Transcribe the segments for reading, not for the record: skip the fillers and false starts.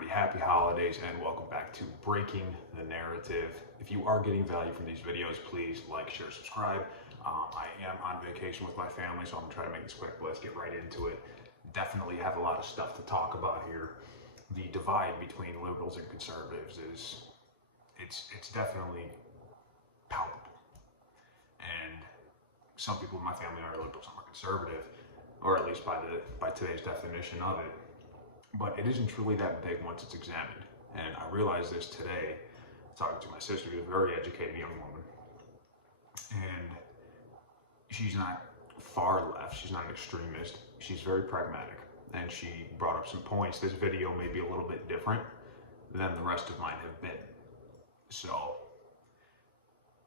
everybody, happy holidays and welcome back to Breaking the Narrative. If you are getting value from these videos, please like, share, subscribe. I am on vacation with my family, so I'm gonna try to make this quick, but let's get right into it. Definitely have a lot of stuff to talk about here. The divide between liberals and conservatives it's definitely palpable. And some people in my family are liberals, some are conservative, or at least by today's definition of it. But it isn't truly that big once it's examined. And I realized this today, talking to my sister, who's a very educated young woman. And she's not far left, she's not an extremist, she's very pragmatic. And she brought up some points. This video may be a little bit different than the rest of mine have been. So,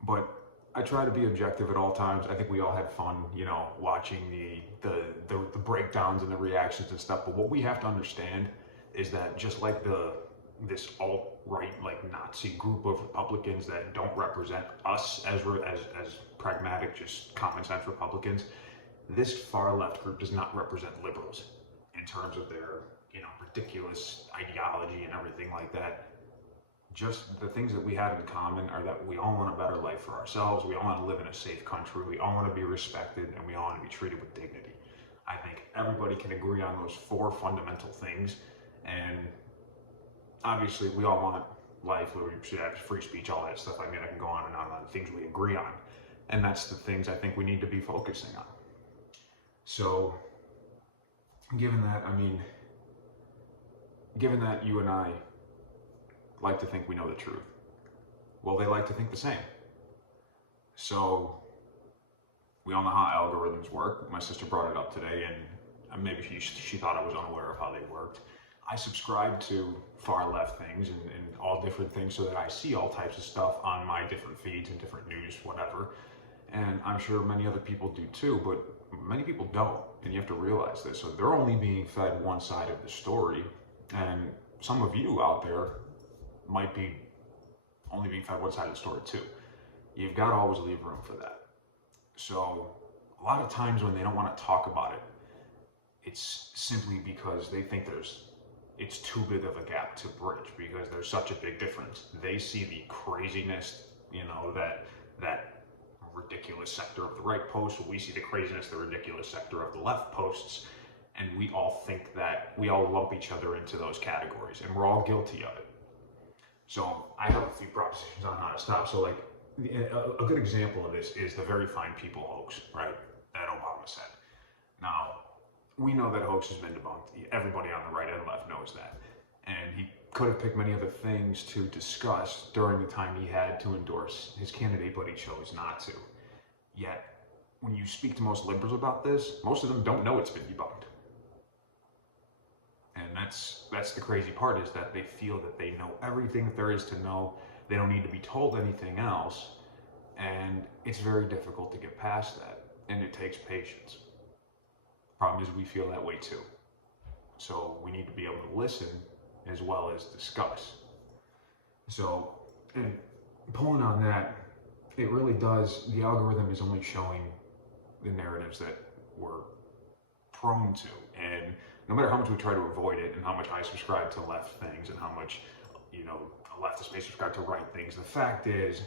but I try to be objective at all times. I think we all had fun, watching the breakdowns and the reactions and stuff. But what we have to understand is that just like this alt-right, like Nazi group of Republicans that don't represent us as pragmatic, just common sense Republicans, this far left group does not represent liberals in terms of their ridiculous ideology and everything like that. Just the things that we have in common are that we all want a better life for ourselves, we all want to live in a safe country, we all want to be respected, and we all want to be treated with dignity. I think everybody can agree on those four fundamental things, and obviously we all want life, we should have free speech, all that stuff. I mean, I can go on and on things we agree on, and that's the things I think we need to be focusing on. So, given that you and I like to think we know the truth, well, they like to think the same. So we all know how algorithms work. My sister brought it up today, and maybe she thought I was unaware of how they worked. I subscribe to far left things and all different things so that I see all types of stuff on my different feeds and different news, whatever. And I'm sure many other people do too, but many people don't, and you have to realize this. So they're only being fed one side of the story, and some of you out there might be only being fed one side of the story too. You've got to always leave room for that. So a lot of times when they don't want to talk about it, it's simply because they think it's too big of a gap to bridge, because there's such a big difference. They see the craziness, that ridiculous sector of the right posts. We see the craziness, the ridiculous sector of the left posts, and we all think that we all lump each other into those categories, and we're all guilty of it. So I have a few propositions on how to stop. So like a good example of this is the very fine people hoax, right? That Obama said. Now, we know that hoax has been debunked. Everybody on the right and left knows that. And he could have picked many other things to discuss during the time he had to endorse his candidate, but he chose not to. Yet, when you speak to most liberals about this, most of them don't know it's been debunked. And that's the crazy part, is that they feel that they know everything that there is to know. They don't need to be told anything else. And it's very difficult to get past that. And it takes patience. Problem is, we feel that way too. So we need to be able to listen as well as discuss. So, and pulling on that, it really does, the algorithm is only showing the narratives that we're prone to. And no matter how much we try to avoid it, and how much I subscribe to left things, and how much, a leftist may subscribe to right things, the fact is,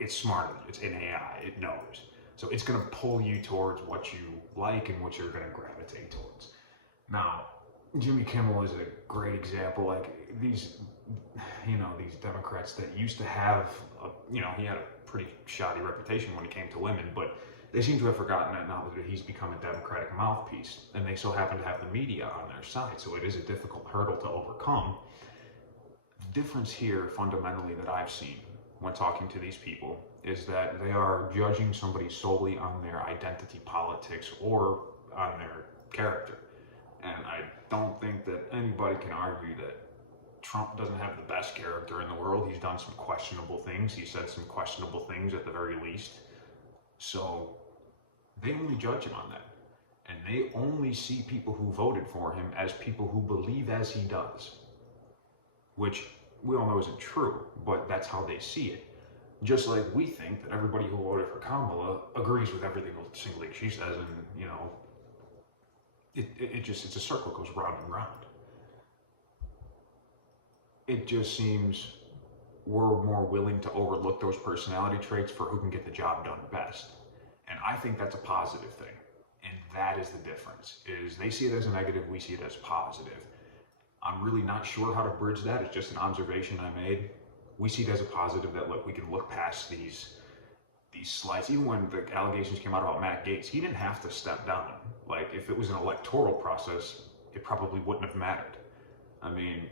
it's smarter, it's in AI, it knows. So it's gonna pull you towards what you like and what you're gonna gravitate towards. Now, Jimmy Kimmel is a great example. Like these Democrats that used to have, he had a pretty shoddy reputation when it came to women, but they seem to have forgotten that now that he's become a Democratic mouthpiece, and they so happen to have the media on their side, so it is a difficult hurdle to overcome. The difference here, fundamentally, that I've seen when talking to these people, is that they are judging somebody solely on their identity politics or on their character. And I don't think that anybody can argue that Trump doesn't have the best character in the world. He's done some questionable things. He said some questionable things at the very least. So they only judge him on that. And they only see people who voted for him as people who believe as he does. Which we all know isn't true, but that's how they see it. Just like we think that everybody who voted for Kamala agrees with every single thing she says, and it's a circle, goes round and round. it just seems we're more willing to overlook those personality traits for who can get the job done best. And I think that's a positive thing. And that is the difference, is they see it as a negative, we see it as positive. I'm really not sure how to bridge that. It's just an observation I made. We see it as a positive that, look, we can look past these slights. Even when the allegations came out about Matt Gaetz, he didn't have to step down. Like, if it was an electoral process, it probably wouldn't have mattered. I mean,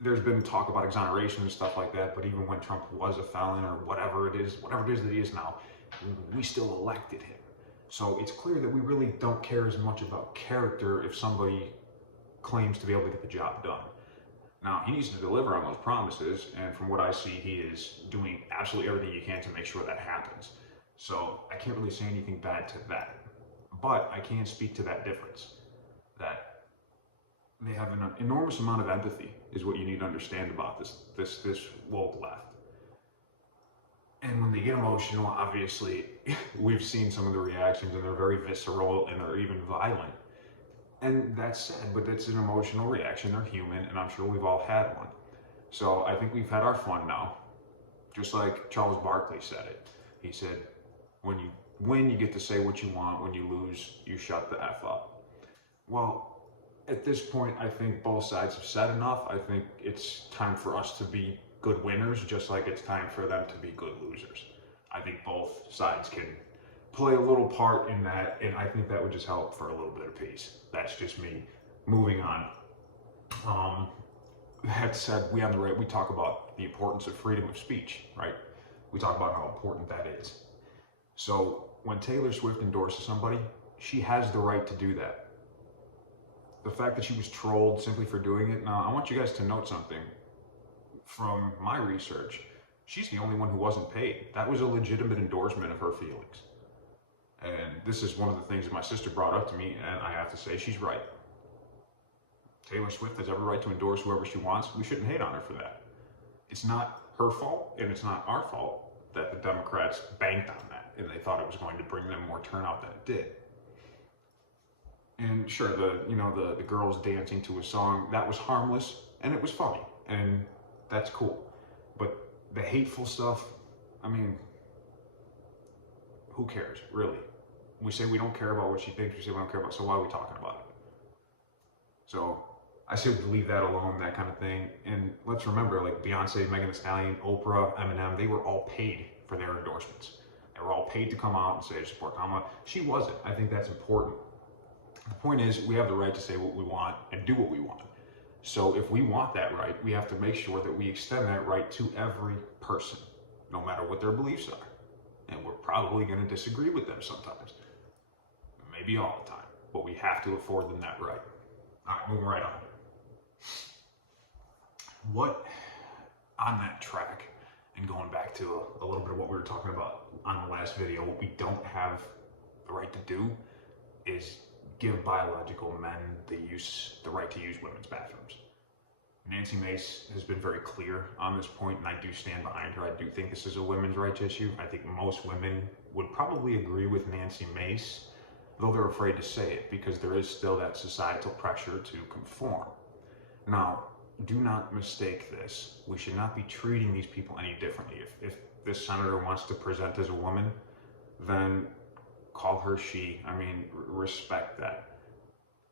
there's been talk about exoneration and stuff like that, but even when Trump was a felon or whatever it is that he is now, we still elected him. So it's clear that we really don't care as much about character if somebody claims to be able to get the job done. Now, he needs to deliver on those promises, and from what I see, he is doing absolutely everything he can to make sure that happens. So I can't really say anything bad to that. But I can speak to that difference, that they have an enormous amount of empathy, is what you need to understand about this woke left. And when they get emotional, obviously, we've seen some of the reactions, and they're very visceral, and they're even violent. And that's sad, but that's an emotional reaction. They're human, and I'm sure we've all had one. So I think we've had our fun now. Just like Charles Barkley said it. He said, when you win, you get to say what you want. When you lose, you shut the F up. Well, at this point, I think both sides have said enough. I think it's time for us to be good winners, just like it's time for them to be good losers. I think both sides can play a little part in that, and I think that would just help for a little bit of peace. That's just me. Moving on. That said, we on the right, we talk about the importance of freedom of speech, right? We talk about how important that is. So when Taylor Swift endorses somebody, she has the right to do that. The fact that she was trolled simply for doing it, now I want you guys to note something. From my research, she's the only one who wasn't paid. That was a legitimate endorsement of her feelings. And this is one of the things that my sister brought up to me, and I have to say she's right. Taylor Swift has every right to endorse whoever she wants. We shouldn't hate on her for that. It's not her fault, and it's not our fault that the Democrats banked on that, and they thought it was going to bring them more turnout than it did. And sure, the girls dancing to a song, that was harmless, and it was funny, and that's cool. But the hateful stuff, I mean, who cares, really? We say we don't care about what she thinks, we say we don't care about, so why are we talking about it? So I say we leave that alone, that kind of thing. And let's remember, like Beyonce, Megan Thee Stallion, Oprah, Eminem, they were all paid for their endorsements. They were all paid to come out and say support Kamala. She wasn't. I think that's important. The point is, we have the right to say what we want and do what we want. So if we want that right, we have to make sure that we extend that right to every person, no matter what their beliefs are. And we're probably going to disagree with them sometimes. Maybe all the time. But we have to afford them that right. All right, moving right on. What, on that track, and going back to a little bit of what we were talking about on the last video, what we don't have the right to do is give biological men the right to use women's bathrooms. Nancy Mace has been very clear on this point, and I do stand behind her. I do think this is a women's rights issue. I think most women would probably agree with Nancy Mace, though they're afraid to say it because there is still that societal pressure to conform. Now, do not mistake this. We should not be treating these people any differently. If this senator wants to present as a woman, then call her she. I mean, respect that.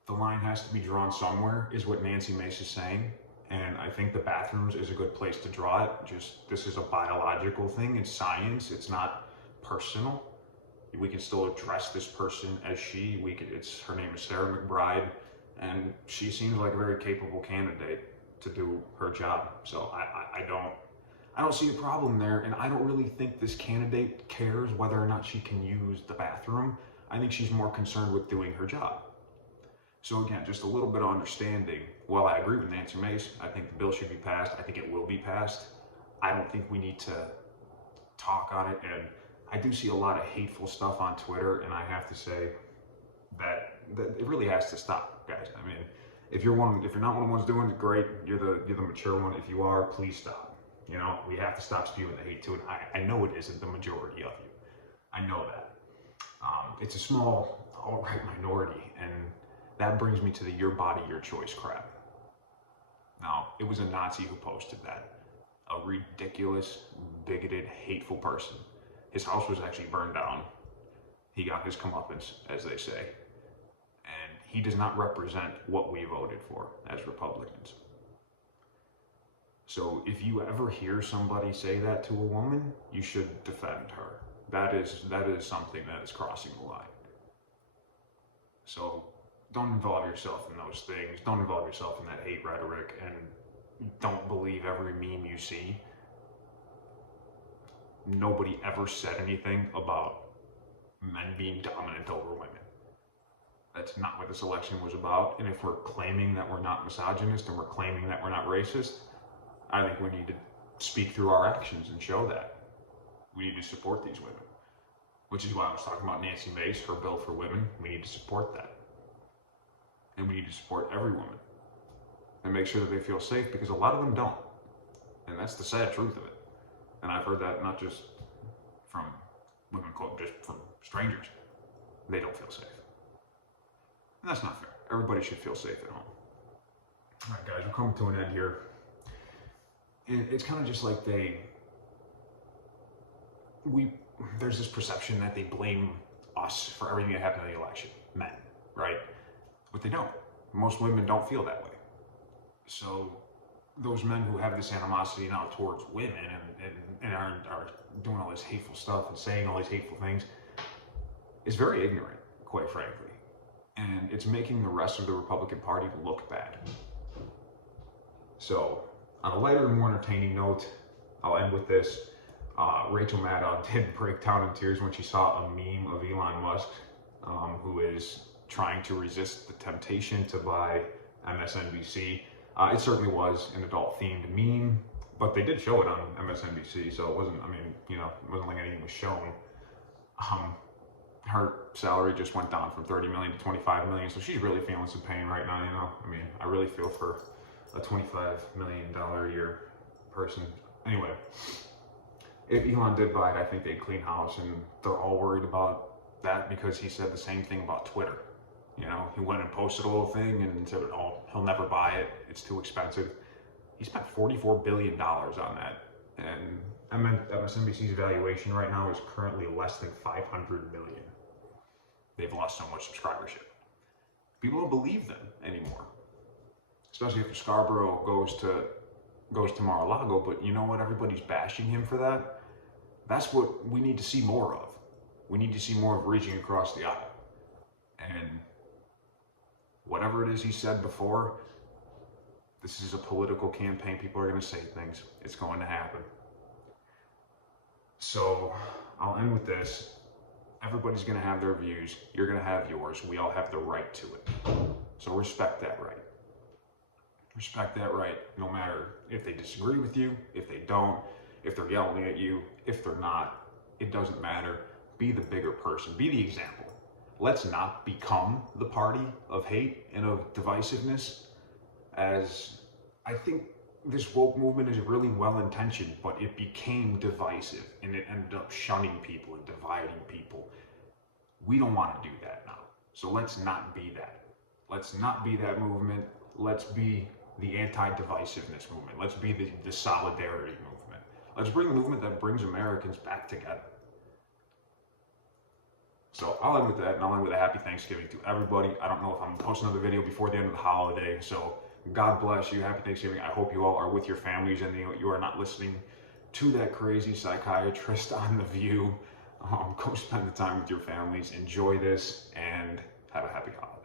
The line has to be drawn somewhere, is what Nancy Mace is saying. And I think the bathrooms is a good place to draw it. Just, this is a biological thing. It's science. It's not personal. We can still address this person as she. Her name is Sarah McBride, and she seems like a very capable candidate to do her job. So I don't see a problem there, and I don't really think this candidate cares whether or not she can use the bathroom. I think she's more concerned with doing her job. So again, just a little bit of understanding. While I agree with Nancy Mace, I think the bill should be passed. I think it will be passed. I don't think we need to talk on it, and I do see a lot of hateful stuff on Twitter, and I have to say that it really has to stop, guys. I mean, if you're not one of the ones doing it, great. You're the mature one. If you are, please stop. You know, we have to stop spewing the hate to it. I know it isn't the majority of you. I know that. It's a small alt-right minority, and that brings me to the your body, your choice crap. Now, It was a Nazi who posted that. A ridiculous, bigoted, hateful person. His house was actually burned down. He got his comeuppance, as they say. And he does not represent what we voted for as Republicans. So if you ever hear somebody say that to a woman, you should defend her. That is something that is crossing the line. So don't involve yourself in those things. Don't involve yourself in that hate rhetoric, and don't believe every meme you see. Nobody ever said anything about men being dominant over women. That's not what this election was about. And if we're claiming that we're not misogynist and we're claiming that we're not racist, I think we need to speak through our actions and show that. We need to support these women, which is why I was talking about Nancy Mace, her bill for women. We need to support that. And we need to support every woman and make sure that they feel safe, because a lot of them don't. And that's the sad truth of it. And I've heard that not just from women, just from strangers. They don't feel safe. And that's not fair. Everybody should feel safe at home. All right, guys, we're coming to an end here. And it's kind of just like there's this perception that they blame us for everything that happened in the election, men, right? But they don't. Most women don't feel that way. So those men who have this animosity now towards women and are doing all this hateful stuff and saying all these hateful things is very ignorant, quite frankly. And it's making the rest of the Republican Party look bad. So on a lighter and more entertaining note, I'll end with this. Rachel Maddow did break down in tears when she saw a meme of Elon Musk, who is trying to resist the temptation to buy MSNBC. It certainly was an adult-themed meme, but they did show it on MSNBC, so it wasn't, it wasn't like anything was shown. Her salary just went down from 30 million to 25 million, so she's really feeling some pain right now, I really feel for a $25 million a year person. Anyway, if Elon did buy it, I think they'd clean house, and they're all worried about that because he said the same thing about Twitter. He went and posted a little thing and said, oh, he'll never buy it. It's too expensive. He spent $44 billion on that. And MSNBC's valuation right now is currently less than 500 million. They've lost so much subscribership. People don't believe them anymore. Especially if Scarborough goes to Mar-a-Lago, but you know what? Everybody's bashing him for that. That's what we need to see more of. We need to see more of reaching across the aisle. And whatever it is he said before, this is a political campaign. People are going to say things. It's going to happen. So I'll end with this. Everybody's going to have their views. You're going to have yours. We all have the right to it. So respect that right. Respect that right, no matter if they disagree with you, if they don't, if they're yelling at you, if they're not. It doesn't matter. Be the bigger person. Be the example. Let's not become the party of hate and of divisiveness, as I think this woke movement is really well-intentioned, but it became divisive and it ended up shunning people and dividing people. We don't want to do that now. So let's not be that. Let's not be that movement. Let's be the anti-divisiveness movement. Let's be the solidarity movement. Let's bring a movement that brings Americans back together. So I'll end with that, and I'll end with a happy Thanksgiving to everybody. I don't know if I'm posting another video before the end of the holiday, so God bless you. Happy Thanksgiving. I hope you all are with your families and you are not listening to that crazy psychiatrist on The View. Go spend the time with your families. Enjoy this, and have a happy holiday.